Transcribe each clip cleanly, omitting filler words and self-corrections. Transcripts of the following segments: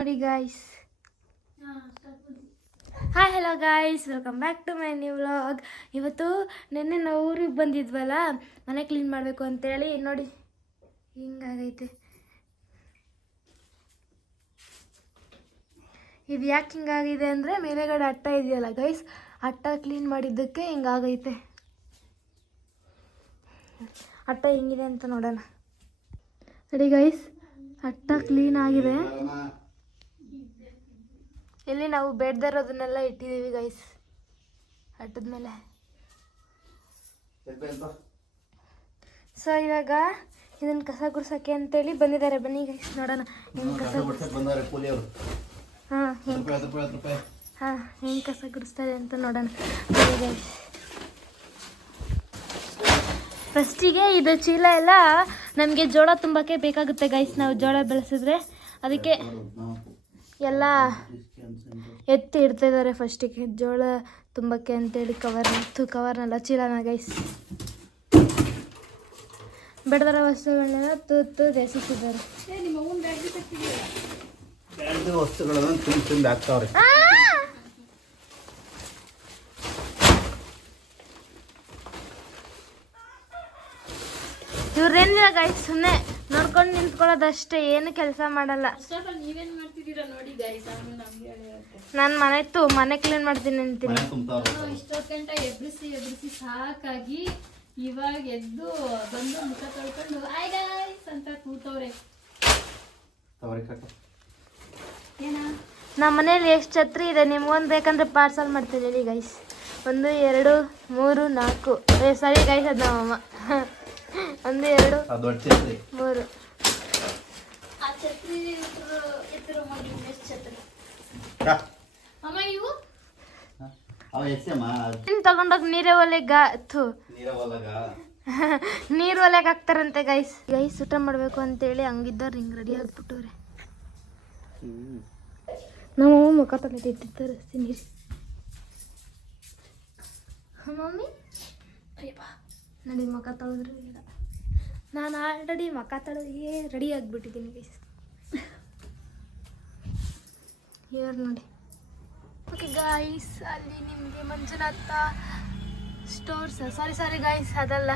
ನೋಡಿ guys. Hi hello guys, welcome back to my new vlog. ಇವತ್ತು ನೆನ್ನೆ ನಾವು ಊರಿಗೆ ಬಂದಿದ್ವಲ್ಲ, ಮನೆ ಕ್ಲೀನ್ ಮಾಡಬೇಕು ಅಂತೇಳಿ ನೋಡಿ ಹಿಂಗಾಗೈತೆ. ಇದು ಯಾಕೆ ಹಿಂಗಾಗಿದೆ ಅಂದರೆ ಮೇಲೆಗಡೆ ಅಟ್ಟ ಇದೆಯಲ್ಲ ಗೈಸ್, ಅಟ್ಟ ಕ್ಲೀನ್ ಮಾಡಿದ್ದಕ್ಕೆ ಹಿಂಗಾಗೈತೆ. ಅಟ್ಟ ಹೆಂಗಿದೆ ಅಂತ ನೋಡೋಣ. ನೋಡಿ ಗೈಸ್, ಅಟ್ಟ ಕ್ಲೀನ್ ಆಗಿದೆ. ಇಲ್ಲಿ ನಾವು ಬೇಡದಿರೋದನ್ನೆಲ್ಲ ಇಟ್ಟಿದ್ದೀವಿ ಗೈಸ್ ಅಟ್ಟದ ಮೇಲೆ. ಸೊ ಇವಾಗ ಇದನ್ನು ಕಸ ಗುಡ್ಸೋಕ್ಕೆ ಅಂತೇಳಿ ಬಂದಿದ್ದಾರೆ. ಬನ್ನಿ ಗೈಸ್ ನೋಡೋಣ ಹೆಂಗೆ ಕಸ ಹೆಂಗೆ ಕಸ ಗುಡಿಸ್ತಾರೆ ಅಂತ ನೋಡೋಣ ಗೈಸ್. ಫಸ್ಟಿಗೆ ಇದು ಚೀಲ ಎಲ್ಲ ನಮಗೆ ಜೋಳ ತುಂಬಕ್ಕೆ ಬೇಕಾಗುತ್ತೆ ಗೈಸ್. ನಾವು ಜೋಳ ಬೆಳೆಸಿದ್ರೆ ಅದಕ್ಕೆ ಎಲ್ಲ ಎತ್ತಿ ಇಡ್ತಿದ್ದಾರೆ ಫಸ್ಟಿಗೆ ಜೋಳ ತುಂಬಕ್ಕೆ ಅಂತೇಳಿ ಕವರ್ನೆಲ್ಲ ಚೀಲನ ಗೈಸ್. ಬೆಳೆದರ ವಸ್ತುಗಳನ್ನೆಲ್ಲ ತೂತು ಎಸಿಸಿದ್ದಾರೆ. ಇವ್ರೇನಿಲ್ಲ ಗೈಸ್, ಸುಮ್ಮನೆ ನೋಡ್ಕೊಂಡು ನಿಂತ್ಕೊಳ್ಳೋದಷ್ಟೇ, ಏನು ಕೆಲಸ ಮಾಡಲ್ಲ. ನಾನು ಮನೆ ಕ್ಲೀನ್ ಮಾಡ್ತೀನಿ ಅಂತೀನಿ. ಇಷ್ಟೊತ್ತಂಟ ಎಬ್ರಿಸಿ ಸಾಕಾಗಿ ಇವಾಗ ಎದ್ದು ಬಂದು ಮುಖ ತೊಳ್ಕೊಂಡು ಹಾಯ್ ಗೈಸ್ ಅಂತ ಕೂತವ್ರೆ. ನಮ್ಮ ಮನೇಲಿ ಎಷ್ಟು ಛತ್ರಿ ಇದೆ, ನಿಮ್ಗೊಂದು ಬೇಕಂದ್ರೆ ಪಾರ್ಸಲ್ ಮಾಡ್ತೀವಿ ಹೇಳಿ ಗೈಸ್. 1 2 3 4 ಸರಿ ಗೈಸ್, ಅದು ನಮ್ಮಮ್ಮ 1 2 3 ಆ ಛತ್ರಿ ಎತ್ತಿರೋ ಮಾಡಿ ಎಷ್ಟು ಛತ್ರಿ ಅಮ್ಮ ಇವು ತಗೊಂಡೋಗಿ ನೀರು ಒಲೆಗೆ ಹಾಕ್ತಾರಂತೆ ಗೈಸ್. ಊಟ ಮಾಡಬೇಕು ಅಂತೇಳಿ ಹಂಗಿದ್ದವ್ರು ಹಿಂಗೆ ರೆಡಿ ಆಗ್ಬಿಟ್ಟವ್ರೆ. ನಾವು ಮುಖ ತೊಳೆದಿಟ್ಟಿರ್ತಾರೆ ನೀರು. ಮಮ್ಮಿ ಅಯ್ಯಪ್ಪ ನಡಿ ಮುಖ ತೊಳೆದ್ರು ಇಲ್ಲ. ನಾನು ಆಲ್ರೆಡಿ ಮುಖ ತೊಳೆದಿಗೆ ರೆಡಿ ಆಗಿಬಿಟ್ಟಿದ್ದೀನಿ ಗೈಸ್. ಇವ್ರು ನೋಡಿ. ಓಕೆ ಗಾಯ್ಸ್, ಅಲ್ಲಿ ನಿಮಗೆ ಮಂಜುನಾಥ ಸ್ಟೋರ್ಸ್ ಸಾರಿ ಗಾಯ್ಸ್, ಅದಲ್ಲ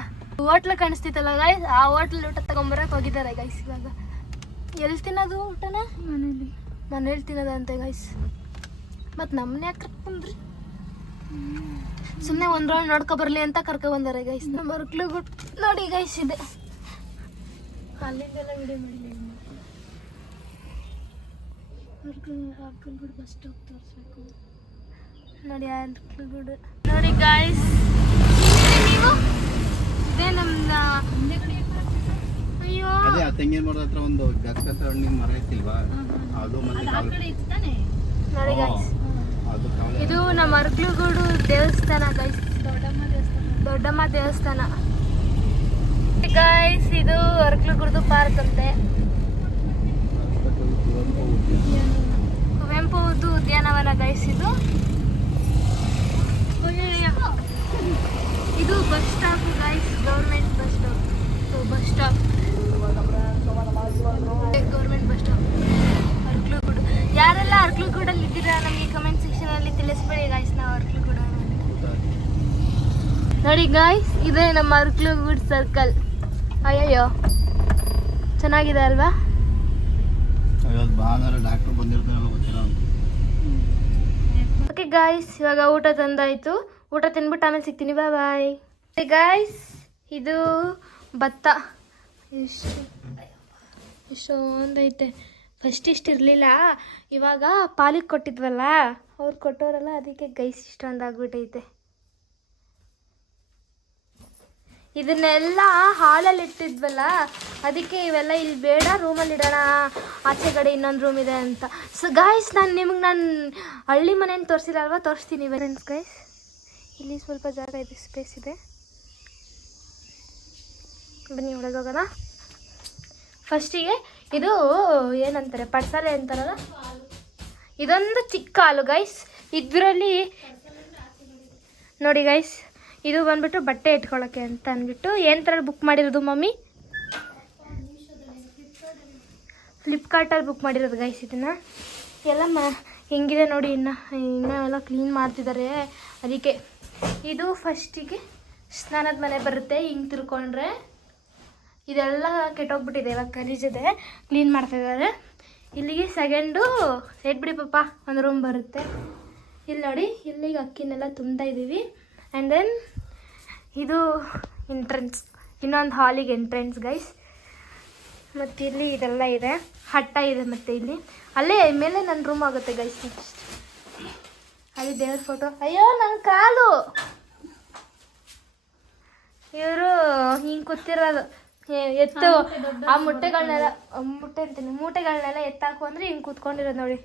ಹೋಟ್ಲ್ ಕಾಣಿಸ್ತಿತ್ತಲ್ಲ ಗಾಯ್ಸ್, ಆ ಹೋಟ್ಲ್ ಊಟ ತಗೊಂಬರಕ್ಕೆ ಹೋಗಿದ್ದಾರೆ ಗೈಸ್. ಇವಾಗ ಎಲ್ಲಿ ತಿನ್ನೋದು ಊಟನ? ಮನೇಲಿ ತಿನ್ನೋದಂತೆ ಗೈಸ್. ಮತ್ತು ನಮ್ಮನೆ ಯಾಕೆ ಕರ್ಕೊಂಡ್ರಿ? ಸುಮ್ಮನೆ ಒಂದು ರೌಂಡ್ ನೋಡ್ಕೊಬರ್ಲಿ ಅಂತ ಕರ್ಕೊಬಂದಾರೆ ಗೈಸ್. ನಮ್ಮ ಮರ್ಕ್ಳುಗುಡ್ ನೋಡಿ ಗೈಸ್ ಇದೆ. ಅಲ್ಲಿಂದೆಲ್ಲ ವಿಡಿಯೋ ಮಾಡಿ ಅರ್ಕಲ್ಗುಡ್ ಬಸ್ ಸ್ಟಾಪ್ ತೋರಿಸ್ಬೇಕು ನೋಡಿ. ಅರ್ಕಲ್ಗುಡ್ ನೋಡಿ ಗಾಯ್ಸ್, ನೀವು ಇದೇ ನಮ್ದು. ಅಯ್ಯೋ ತೆಂಗಿನ ಮರದ ಹತ್ರ ಒಂದು ಗಸಗಸ ಹಣ್ಣಿನ ಮರ ಇತ್ತಿಲ್ವಾ, ಅದು ನೋಡಿ ಗೈಸ್, ಇದು ನಮ್ಮ ಅರ್ಕಲ್ಗುಡು ದೇವಸ್ಥಾನ ಗೈಸ್, ದೊಡ್ಡಮ್ಮ ದೇವಸ್ಥಾನ ಗೈಸ್. ಇದು ಅರ್ಕಲ್ಗುಡ್ದು ಪಾರ್ಕ್ ಅಂತೆ, ಕುವೆಂಪು ಉದ್ಯಾನವನ ಗೈಸ್. ಇದು bus stop guys, government bus stop. Government bus stop Arkalgud. ಯಾರೆಲ್ಲ ಅರ್ಕಲ್ಗೂಡಲ್ಲಿ ಇದ್ದೀರಾ ನಮಗೆ ಕಮೆಂಟ್ ಸೆಕ್ಷನಲ್ಲಿ ತಿಳಿಸ್ಬೇಡಿ ಗೈಸ್. ನಾವು ಅರ್ಕಲ್ಗೂಡ ನೋಡಿ ಗಾಯ್ಸ್, ಇದೇ ನಮ್ಮ ಅರ್ಕಲ್ಗೂಡ್ ಸರ್ಕಲ್. ಅಯ್ಯಯ್ಯೋ ಚೆನ್ನಾಗಿದೆ ಅಲ್ವಾ? ಓಕೆ ಗಾಯ್ಸ್, ಇವಾಗ ಊಟ ತಂದಾಯ್ತು. ಊಟ ತಿನ್ಬಿಟ್ಟು ಆಮೇಲೆ ಸಿಗ್ತೀನಿ. Bye guys. ಇದು ಭತ್ತ ಇಷ್ಟೊಂದೈತೆ. ಫಸ್ಟ್ ಇಷ್ಟು ಇರಲಿಲ್ಲ, ಇವಾಗ ಪಾಲಿಗೆ ಕೊಟ್ಟಿದ್ವಲ್ಲ, ಅವ್ರು ಕೊಟ್ಟವರಲ್ಲ, ಅದಕ್ಕೆ ಗೈಸ್ ಇಷ್ಟೊಂದು ಆಗ್ಬಿಟ್ಟೈತೆ. ಇದನ್ನೆಲ್ಲ ಹಾಲಲ್ಲಿ ಇಟ್ಟಿದ್ವಲ್ಲ, ಅದಕ್ಕೆ ಇವೆಲ್ಲ ಇಲ್ಲಿ ಬೇಡ, ರೂಮಲ್ಲಿ ಇಡೋಣ, ಆಚೆ ಕಡೆ ಇನ್ನೊಂದು ರೂಮ್ ಇದೆ ಅಂತ. ಸೊ ಗಾಯ್ಸ್, ನಾನು ಹಳ್ಳಿ ಮನೇನ ತೋರಿಸಿಲ್ಲ ಅಲ್ವಾ, ತೋರಿಸ್ತೀನಿ ಫ್ರೆಂಡ್ಸ್ ಗೈಸ್. ಇಲ್ಲಿ ಸ್ವಲ್ಪ ಜಾಗ ಇದೆ, ಸ್ಪೇಸ್ ಇದೆ. ಬನ್ನಿ ಒಳಗೆ ಹೋಗೋಣ. ಫಸ್ಟಿಗೆ ಇದು ಏನಂತಾರೆ, ಪಡ್ಸಾಲೆ ಅಂತಾರಲ್ಲ, ಇದೊಂದು ಚಿಕ್ಕ ಹಾಲು ಗೈಸ್. ಇದರಲ್ಲಿ ನೋಡಿ ಗೈಸ್, ಇದು ಬಂದ್ಬಿಟ್ಟು ಬಟ್ಟೆ ಇಟ್ಕೊಳ್ಳೋಕ್ಕೆ ಅಂತ ಅಂದ್ಬಿಟ್ಟು ಏನು ಥರ ಬುಕ್ ಮಾಡಿರೋದು ಮಮ್ಮಿ? ಫ್ಲಿಪ್ಕಾರ್ಟಲ್ಲಿ ಬುಕ್ ಮಾಡಿರೋದು ಗೈಸ್ ಇದನ್ನು. ಎಲ್ಲ ಹೆಂಗಿದೆ ನೋಡಿ, ಇನ್ನೂ ಎಲ್ಲ ಕ್ಲೀನ್ ಮಾಡ್ತಿದ್ದಾರೆ. ಅದಕ್ಕೆ ಇದು ಫಸ್ಟಿಗೆ ಸ್ನಾನದ ಮನೆ ಬರುತ್ತೆ. ಹಿಂಗೆ ತಿರ್ಕೊಂಡ್ರೆ ಇದೆಲ್ಲ ಕೆಟ್ಟೋಗ್ಬಿಟ್ಟಿದೆ, ಇವಾಗ ಗಲೀಜಿದೆ, ಕ್ಲೀನ್ ಮಾಡ್ತಾಯಿದ್ದಾರೆ. ಇಲ್ಲಿಗೆ ಸೆಕೆಂಡು ಬಿಡಿ ಪಾಪ ಒಂದು ರೂಮ್ ಬರುತ್ತೆ. ಇಲ್ಲಿ ನೋಡಿ, ಇಲ್ಲಿಗೆ ಅಕ್ಕಿನೆಲ್ಲ ತುಂಬ್ತಾ ಇದ್ದೀವಿ. ಆ್ಯಂಡ್ ದೆನ್ ಇದು ಎಂಟ್ರೆನ್ಸ್, ಇನ್ನೊಂದು ಹಾಲಿಗೆ ಎಂಟ್ರೆನ್ಸ್ ಗೈಸ್. ಮತ್ತು ಇಲ್ಲಿ ಇದೆಲ್ಲ ಇದೆ, ಹಟ್ಟ ಇದೆ. ಮತ್ತು ಇಲ್ಲಿ ಅಲ್ಲೇ ಮೇಲೆ ನನ್ನ ರೂಮ್ ಆಗುತ್ತೆ ಗೈಸ್. ನೆಕ್ಸ್ಟ್ ಅಲ್ಲಿ ದೇವ್ರ ಫೋಟೋ. ಅಯ್ಯೋ ನನ್ನ ಕಾಲು, ಇವರು ಹಿಂಗೆ ಕೂತಿರೋದು. ಎತ್ತು ಆ ಮೂಟೆಗಳನ್ನೆಲ್ಲ ಎತ್ತಾಕು ಅಂದರೆ ಹಿಂಗೆ ಕೂತ್ಕೊಂಡಿರೋದು ನೋಡಿ.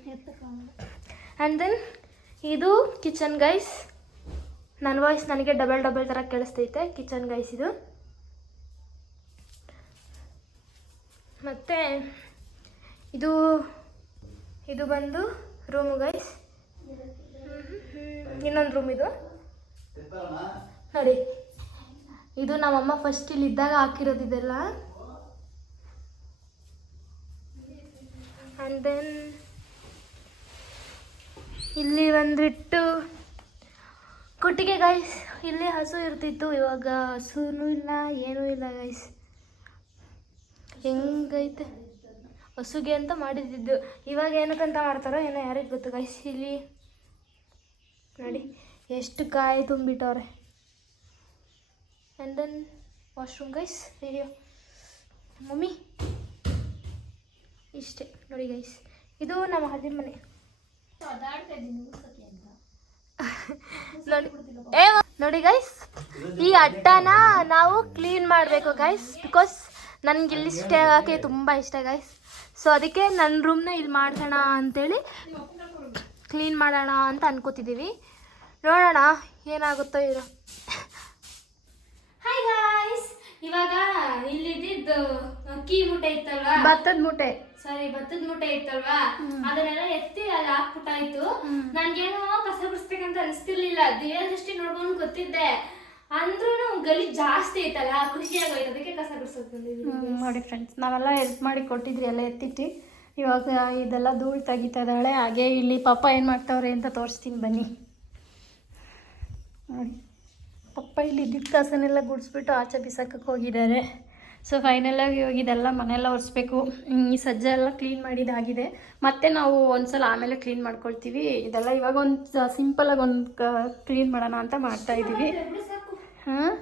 ಆ್ಯಂಡ್ ದೆನ್ ಇದು ಕಿಚನ್ ಗೈಸ್. ನನ್ನ ವಾಯ್ಸ್ ನನಗೆ ಡಬಲ್ ಥರ ಕೇಳಿಸ್ತೈತೆ. ಕಿಚನ್ ಗೈಸ್ ಇದು. ಮತ್ತು ಇದು ಬಂದು ರೂಮು ಗೈಸ್. ಇನ್ನೊಂದು ರೂಮ್ ಇದು ನೋಡಿ. ಇದು ನಮ್ಮಮ್ಮ ಫಸ್ಟ್ ಇಲ್ಲಿ ಇದ್ದಾಗ ಹಾಕಿರೋದು ಇದೆಲ್ಲ. ಆ್ಯಂಡ್ ದೆನ್ ಇಲ್ಲಿ ಬಂದ್ಬಿಟ್ಟು ಕೊಟ್ಟಿಗೆ ಗೈಸ್. ಇಲ್ಲಿ ಹಸು ಇರ್ತಿತ್ತು, ಇವಾಗ ಹಸುನೂ ಇಲ್ಲ, ಏನೂ ಇಲ್ಲ ಗೈಸ್. ಹೆಂಗೈತೆ ಹಸುಗೆ ಅಂತ ಮಾಡಿದ್ದು, ಇವಾಗ ಏನಕ್ಕಂತ ಮಾಡ್ತಾರೋ ಏನೋ ಯಾರಿಗೆ ಗೊತ್ತು ಗೈಸ್. ಇಲ್ಲಿ ನೋಡಿ ಎಷ್ಟು ಕಾಯಿ ತುಂಬಿಟ್ಟವ್ರೆ. And then washroom guys. ಅಯ್ಯೋ ಮಮ್ಮಿ, ಇಷ್ಟೇ ನೋಡಿ ಗೈಸ್. ಇದು ನಮ್ಮ ಹದ್ದಿನ ಮನೆ ನೋಡಿ ಗೈಸ್. ಈ ಅಡ್ಡನ ನಾವು ಕ್ಲೀನ್ ಮಾಡಬೇಕು ಗೈಸ್, ಬಿಕಾಸ್ ನನಗೆ ಇಲ್ಲಿ ಸ್ಟೇ ಆಗೋಕ್ಕೆ ತುಂಬ ಇಷ್ಟ ಗೈಸ್. ಸೊ ಅದಕ್ಕೆ ನನ್ನ ರೂಮ್ನ ಇಲ್ಲಿ ಮಾಡ್ಸೋಣ ಅಂಥೇಳಿ ಕ್ಲೀನ್ ಮಾಡೋಣ ಅಂತ ಅನ್ಕೋತಿದ್ದೀವಿ. ನೋಡೋಣ ಏನಾಗುತ್ತೋ ಇರೋ. ಹಾಯ್ ಗಾಯ್ಸ್, ಇವಾಗ ಇಲ್ಲಿದ್ದು ಅಕ್ಕಿ ಮೂಟೆ ಇತ್ತಲ್ವಾ, ಭತ್ತದ ಮೂಟೆ ಇತ್ತಲ್ವಾ, ಅದನ್ನೆಲ್ಲ ಎತ್ತಿ ಅಲ್ಲಿ ಹಾಕ್ಬಿಟ್ಟಾಯ್ತು. ನನ್ಗೇನೋ ಕಸ ಬಿಡಿಸ್ಬೇಕಂತ ಅನಿಸ್ತಿರ್ಲಿಲ್ಲ, ದೇವ್ರ ದೃಷ್ಟಿ ನೋಡ್ಕೊಂಡು ಗೊತ್ತಿದ್ದೆ. ಅಂದ್ರೂ ಗಲೀಜ್ ಜಾಸ್ತಿ ಐತಲ್ಲ, ಖುಷಿಯಾಗೋಯ್ತು, ಅದಕ್ಕೆ ಕಸ ಬಿಡಿಸೋದು. ನೋಡಿ ಫ್ರೆಂಡ್ಸ್, ನಾವೆಲ್ಲ ಹೆಲ್ಪ್ ಮಾಡಿ ಕೊಟ್ಟಿದ್ರಿ, ಎಲ್ಲ ಎತ್ತಿಟ್ಟು. ಇವಾಗ ಇದೆಲ್ಲ ಧೂಳು ತೆಗಿತಾ ಇದ್ದಾಳೆ. ಹಾಗೆ ಇಲ್ಲಿ ಪಾಪ ಏನು ಮಾಡ್ತಾವ್ರೆ ಅಂತ ತೋರಿಸ್ತೀನಿ ಬನ್ನಿ. ನೋಡಿ, ಪಪ್ಪ ಇಲ್ಲಿ ಇದ್ದಿದ್ದ ಕಸನೆಲ್ಲ ಗುಡಿಸ್ಬಿಟ್ಟು ಆಚೆ ಬಿಸಾಕಕ್ಕೆ ಹೋಗಿದ್ದಾರೆ. ಸೊ ಫೈನಲಾಗಿ ಇವಾಗ ಇದೆಲ್ಲ ಮನೆಯೆಲ್ಲ ಒರೆಸ್ಬೇಕು. ಈ ಸಜ್ಜೆ ಎಲ್ಲ ಕ್ಲೀನ್ ಮಾಡಿದಾಗಿದೆ. ಮತ್ತೆ ನಾವು ಒಂದ್ಸಲ ಆಮೇಲೆ ಕ್ಲೀನ್ ಮಾಡ್ಕೊಳ್ತೀವಿ. ಇದೆಲ್ಲ ಇವಾಗ ಒಂದು ಸಿಂಪಲಾಗಿ ಒಂದು ಕ್ಲೀನ್ ಮಾಡೋಣ ಅಂತ ಮಾಡ್ತಾಯಿದ್ದೀವಿ. ಹಾಂ,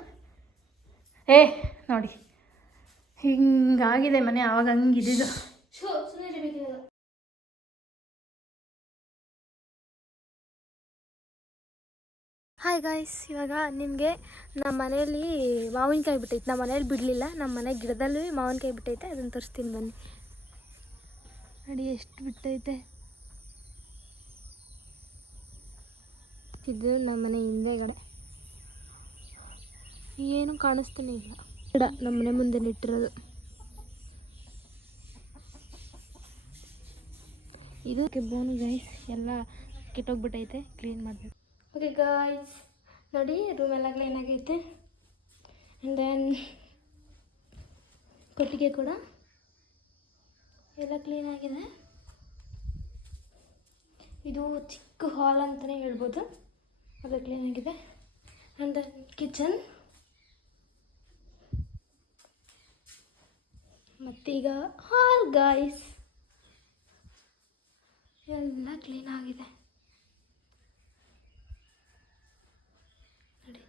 ನೋಡಿ ಹಿಂಗಾಗಿದೆ ಮನೆ, ಆವಾಗ ಹಂಗಿದ್ದು. ಹಾಯ್ ಗಾಯ್ಸ್, ಇವಾಗ ನಿಮಗೆ ನಮ್ಮ ಮನೆಯಲ್ಲಿ ಮಾವಿನಕಾಯಿ ಬಿಟ್ಟೈತೆ. ನಮ್ಮ ಮನೇಲಿ ಬಿಡಲಿಲ್ಲ, ನಮ್ಮ ಮನೆ ಗಿಡದಲ್ಲಿ ಮಾವಿನಕಾಯಿ ಬಿಟ್ಟೈತೆ, ಅದನ್ನು ತೋರಿಸ್ತೀನಿ ಬನ್ನಿ. ನೋಡಿ ಎಷ್ಟು ಬಿಟ್ಟೈತೆ. ಇದು ನಮ್ಮ ಮನೆ ಹಿಂದೆಗಡೆ, ಏನು ಕಾಣಿಸ್ತಾನೆ ಇಲ್ಲ. ಗಿಡ ನಮ್ಮ ಮನೆ ಮುಂದೆ ನೆಟ್ಟಿರೋದು ಇದು. ಬೋನು ಗೈಸ್ ಎಲ್ಲ ಕೆಟ್ಟೋಗ್ಬಿಟ್ಟೈತೆ, ಕ್ಲೀನ್ ಮಾಡಬೇಕು. ಓಕೆ ಗಾಯ್ಸ್, ನೋಡಿ ರೂಮೆಲ್ಲ ಕ್ಲೀನ್ ಆಗೈತೆ. ಆ್ಯಂಡ್ ದೆನ್ ಕೊಟ್ಟಿಗೆ ಕೂಡ ಎಲ್ಲ ಕ್ಲೀನ್ ಆಗಿದೆ. ಇದು ಚಿಕ್ಕ ಹಾಲ್ ಅಂತಲೇ ಹೇಳ್ಬೋದು, ಅದು ಕ್ಲೀನ್ ಆಗಿದೆ. And then kitchen. ಮತ್ತೀಗ ಹಾಲ್ ಗಾಯ್ಸ್, ಎಲ್ಲ ಕ್ಲೀನ್ ಆಗಿದೆ ನೋಡಿ.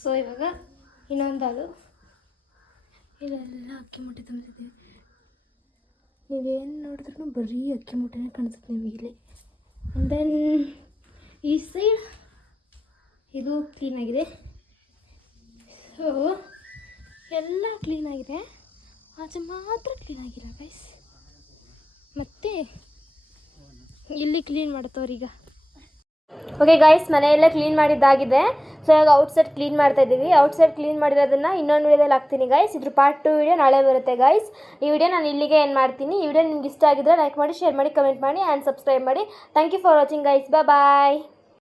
ಸೊ ಇವಾಗ ಇನ್ನೊಂದು ಹಾಲು, ಇಲ್ಲೆಲ್ಲ ಅಕ್ಕಿ ಮೂಟೆ ತುಂಬಿದ್ದೀವಿ. ನೀವೇನು ನೋಡಿದ್ರೂ ಬರೀ ಅಕ್ಕಿ ಮೂಟೆನೇ ಕಾಣಿಸುತ್ತೆ ನಿಮಗೆ ಇಲ್ಲಿ. ಆ್ಯಂಡ್ ದೆನ್ ಈ ಸೈಡ್ ಇದು ಕ್ಲೀನಾಗಿದೆ. ಸೊ ಎಲ್ಲ ಕ್ಲೀನಾಗಿದೆ, ಆಚೆ ಮಾತ್ರ ಕ್ಲೀನಾಗಿಲ್ಲ ಗೈಸ್. ಮತ್ತು ಇಲ್ಲಿ ಕ್ಲೀನ್ ಮಾಡ್ತವ್ರೀಗ. ಓಕೆ ಗಾಯ್ಸ್, ಮನೆಯೆಲ್ಲ ಕ್ಲೀನ್ ಮಾಡಿದ್ದಾಗಿದೆ. ಸೊ ಇವಾಗ ಔಟ್ಸೈಡ್ ಕ್ಲೀನ್ ಮಾಡ್ತಾ ಇದ್ದೀವಿ. ಔಟ್ಸೈಡ್ ಕ್ಲೀನ್ ಮಾಡಿರೋದನ್ನು ಇನ್ನೊಂದು ವೀಡಿಯೋದಲ್ಲಿ ಹಾಕ್ತೀನಿ ಗೈಸ್. ಇದ್ರ ಪಾರ್ಟ್ 2 ವೀಡಿಯೋ ನಾಳೆ ಬರುತ್ತೆ ಗೈಸ್. ಈ ವಿಡಿಯೋ ನಾನು ಇಲ್ಲಿಗೆ ಏನು ಮಾಡ್ತೀನಿ. ಈ ವಿಡಿಯೋ ನಿಮ್ಗೆ ಇಷ್ಟ ಆಗಿದ್ರೆ ಲೈಕ್ ಮಾಡಿ, ಶೇರ್ ಮಾಡಿ, ಕಮೆಂಟ್ ಮಾಡಿ ಆ್ಯಂಡ್ ಸಬ್ಸ್ಕ್ರೈಬ್ ಮಾಡಿ. Thank you for watching guys. Bye.